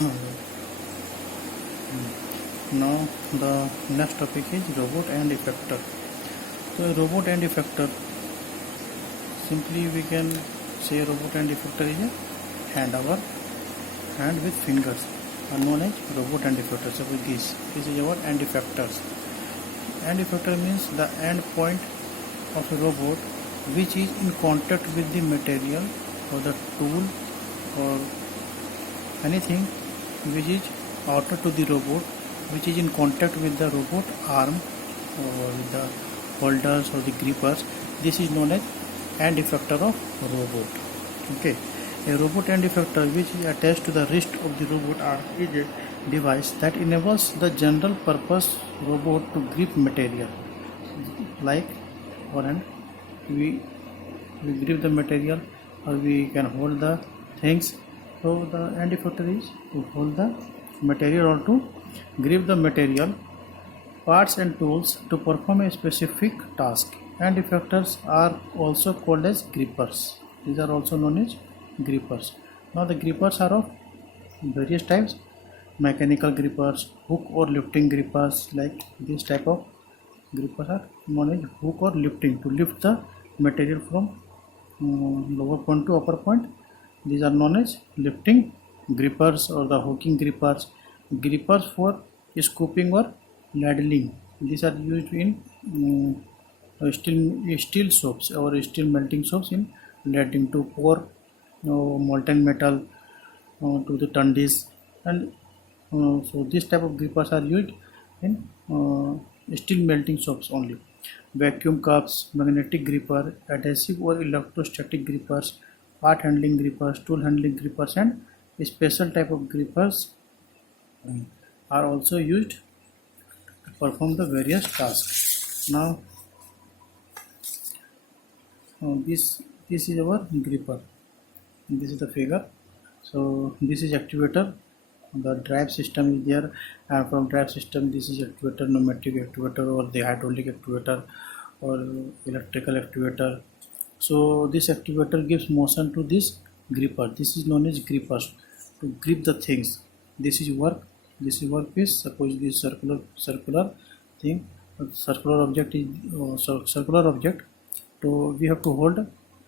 Now the next topic is robot and effector. So a robot and effector, simply we can say robot and effector is a hand, our hand with fingers are known as robot and effector. So with this is our end effectors. End effector means the end point of a robot which is in contact with the material or the tool or anything which is outer to the robot, which is in contact with the robot arm or with the holders or the grippers. This is known as end effector of robot. Okay, a robot end effector which is attached to the wrist of the robot arm is a device that enables the general purpose robot to grip material. Like one hand we grip the material, or we can hold the things. So the end effector is to hold the material or to grip the material, parts and tools to perform a specific task. End effectors are also called as grippers. These are also known as grippers. Now the grippers are of various types: mechanical grippers, hook or lifting grippers. Like this type of grippers are known as hook or lifting, to lift the material from lower point to upper point. These are known as lifting grippers or the hooking grippers. Grippers for scooping or ladling. These are used in steel soaps or steel melting soaps in ladling, to pour molten metal to the tundis. And so this type of grippers are used in steel melting soaps only. Vacuum cups, magnetic gripper, adhesive or electrostatic grippers, part handling grippers, tool handling grippers, and special type of grippers are also used to perform the various tasks. Now this is our gripper. This is the figure. So this is actuator. The drive system is there, and from drive system this is actuator, pneumatic actuator or the hydraulic actuator or electrical actuator. So this actuator gives motion to this gripper. This is known as grippers, to grip the things. This is work. This is workpiece. Suppose this circular thing, circular object is circular object. So we have to hold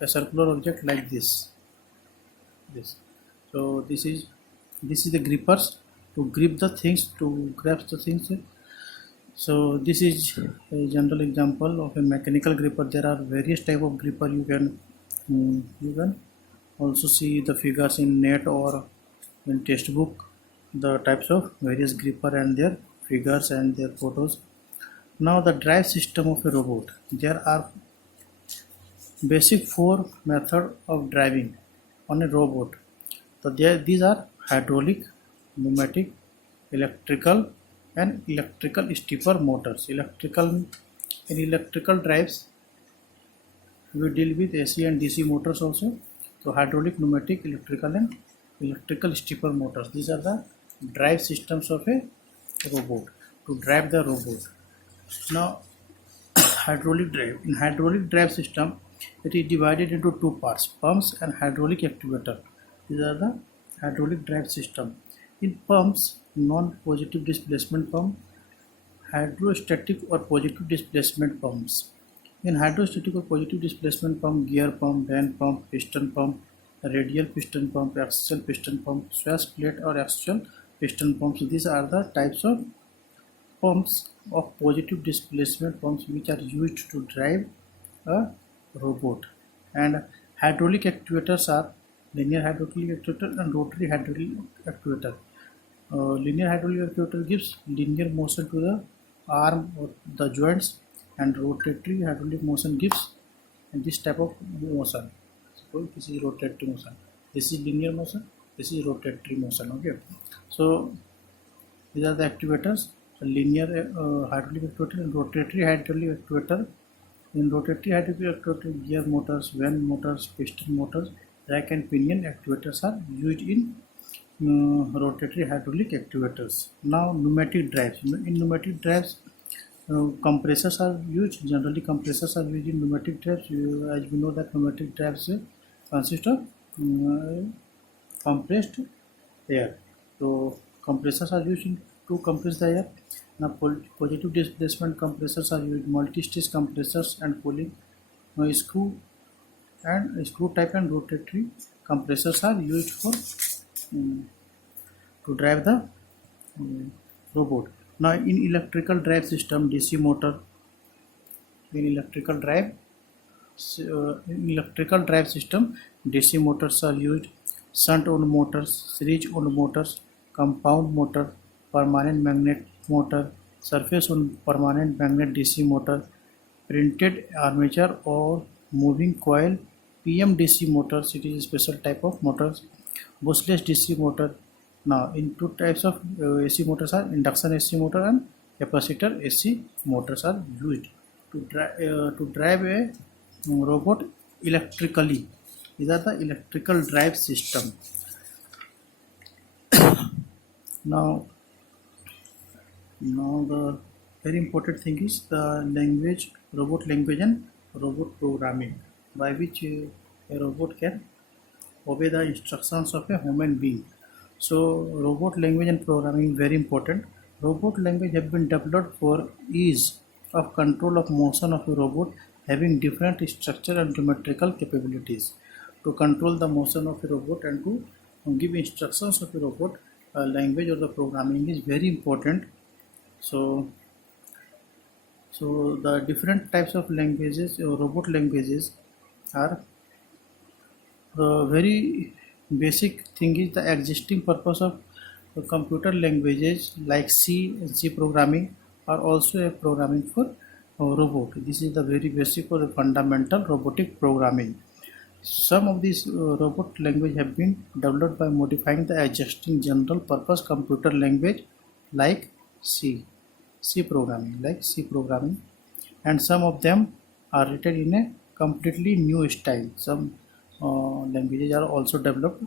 a circular object like this. So this is the grippers, to grip the things, to grasp the things. So this is a general example of a mechanical gripper. There are various type of gripper. You can also see the figures in net or in textbook, the types of various gripper and their figures and their photos. Now the drive system of a robot. There are basic 4 method of driving on a robot. So these are hydraulic, pneumatic, electrical, and electrical stepper motors. In electrical drives, we deal with AC and DC motors also. So hydraulic, pneumatic, electrical, and electrical stepper motors. These are the drive systems of a robot, to drive the robot. Now hydraulic drive. In hydraulic drive system, it is divided into 2 parts: pumps and hydraulic actuator. These are the hydraulic drive system. In pumps, non-positive displacement pump, hydrostatic or positive displacement pumps. In hydrostatic or positive displacement pump, gear pump, vane pump, piston pump, radial piston pump, axial piston pump, swash plate or axial piston pumps. These are the types of pumps of positive displacement pumps which are used to drive a robot. And hydraulic actuators are linear hydraulic actuator and rotary hydraulic actuator. Linear hydraulic actuator gives linear motion to the arm or the joints, and rotatory hydraulic motion gives this type of motion. Suppose this is rotatory motion, this is linear motion, this is rotatory motion. Okay, so these are the actuators: linear hydraulic actuator and rotatory hydraulic actuator. In rotatory hydraulic actuator, gear motors, vane motors, piston motors, rack and pinion actuators are used in rotatory hydraulic actuators. Now pneumatic drives. In pneumatic drives, compressors are used. Generally compressors are used in pneumatic drives. As we know that pneumatic drives consist of compressed air. So compressors are used to compress the air. Now positive displacement compressors are used, multi-stage compressors and cooling. Now screw type and rotatory compressors are used for um, to drive the robot. Now in electrical drive system, DC motor, in electrical drive system, DC motors are used, shunt wound motors, series wound motors, compound motor, permanent magnet motor, surface wound permanent magnet DC motor, printed armature or moving coil PMDC motors. It is a special type of motors. Brushless DC motor. Now in two types of AC motors are induction AC motor and capacitor AC motors are used to drive a robot electrically. These are the electrical drive system. Now the very important thing is the language, robot language and robot programming, by which a robot can obey the instructions of a human being. So robot language and programming very important. Robot language have been developed for ease of control of motion of a robot having different structure and geometrical capabilities. To control the motion of a robot and to give instructions of a robot, language or the programming is very important. So the different types of languages, robot languages are the very basic thing is the existing purpose of computer languages like C and C programming are also a programming for robot. This is the very basic or the fundamental robotic programming. Some of these robot language have been developed by modifying the existing general purpose computer language like C programming, and some of them are written in a completely new style. Some languages are also developed.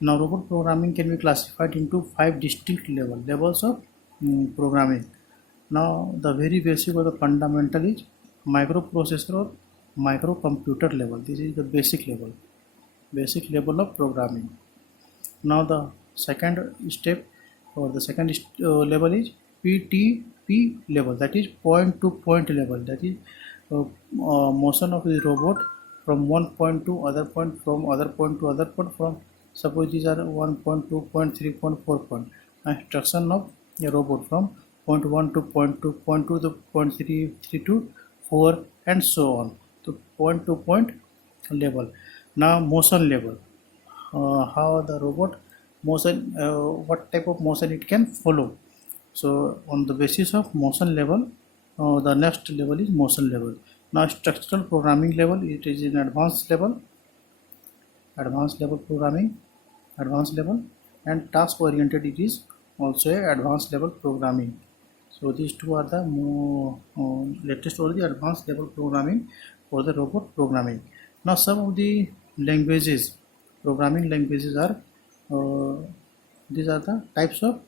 Now robot programming can be classified into 5 distinct levels of programming. Now the very basic or the fundamental is microprocessor or microcomputer level. This is the basic level of programming. Now the second step or the second level is PTP level, that is point to point level, that is motion of the robot from one point to other point, from other point to other point, from suppose these are 1 point, 2 point, 3 point, 4 point, instruction of a robot from point 1 to point 2, point 2 to point 3 to 4 and so on to point level. Now motion level, how the robot motion, what type of motion it can follow. So on the basis of motion level, the next level is motion level. Now structural programming level, it is in advanced level programming, and task oriented, it is also a advanced level programming. So these two are the more latest or the advanced level programming for the robot programming. Now some of the programming languages are these are the types of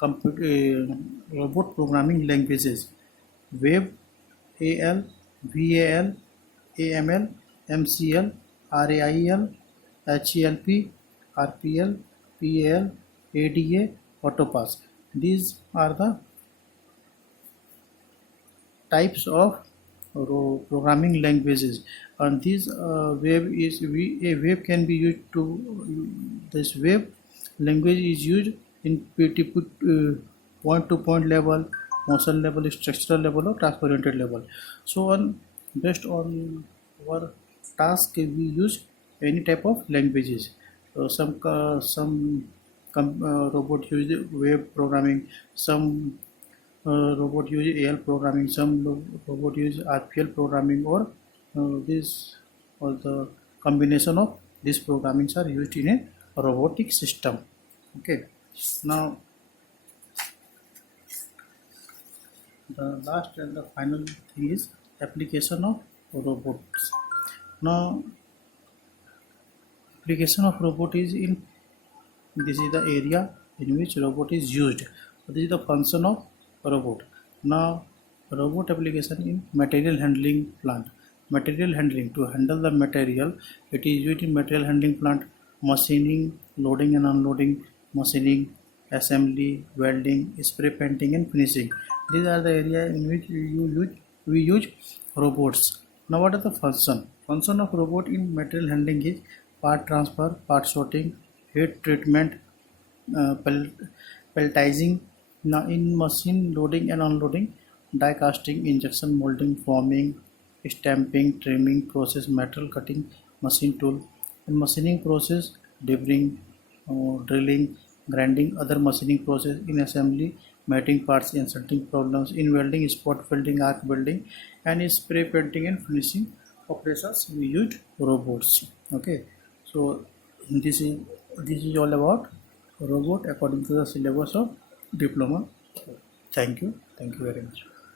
robot programming languages: Web, AL, VAL, AML, MCL, RAIL, HELP, RPL, PAL, ADA, AutoPass. These are the types of programming languages, and this a web can be used to this web language is used in point to point level, motion level, structural level, or task oriented level. So on based on our task we use any type of languages. Some robot use web programming, some robot use AL programming, some robot use RPL programming, or this or the combination of these programmings are used in a robotic system. Okay, now the last and the final thing is application of robots. Now application of robot is in, this is the area in which robot is used. So this is the function of robot. Now robot application in material handling plant. Material handling, to handle the material, it is used in material handling plant, machining, loading and unloading, machining, assembly, welding, spray painting, and finishing. These are the area in which we use robots. Now, what are the function? Function of robot in material handling is part transfer, part sorting, heat treatment, uh, pel- pelletizing. Now, in machine loading and unloading, die casting, injection molding, forming, stamping, trimming process, metal cutting, machine tool. In machining process, deburring, drilling, grinding, other machining process. In assembly, mating parts, inserting problems. In welding, spot welding, arc welding, and in spray painting and finishing operations, we use robots. Okay, so this is all about robot according to the syllabus of diploma. Thank you very much.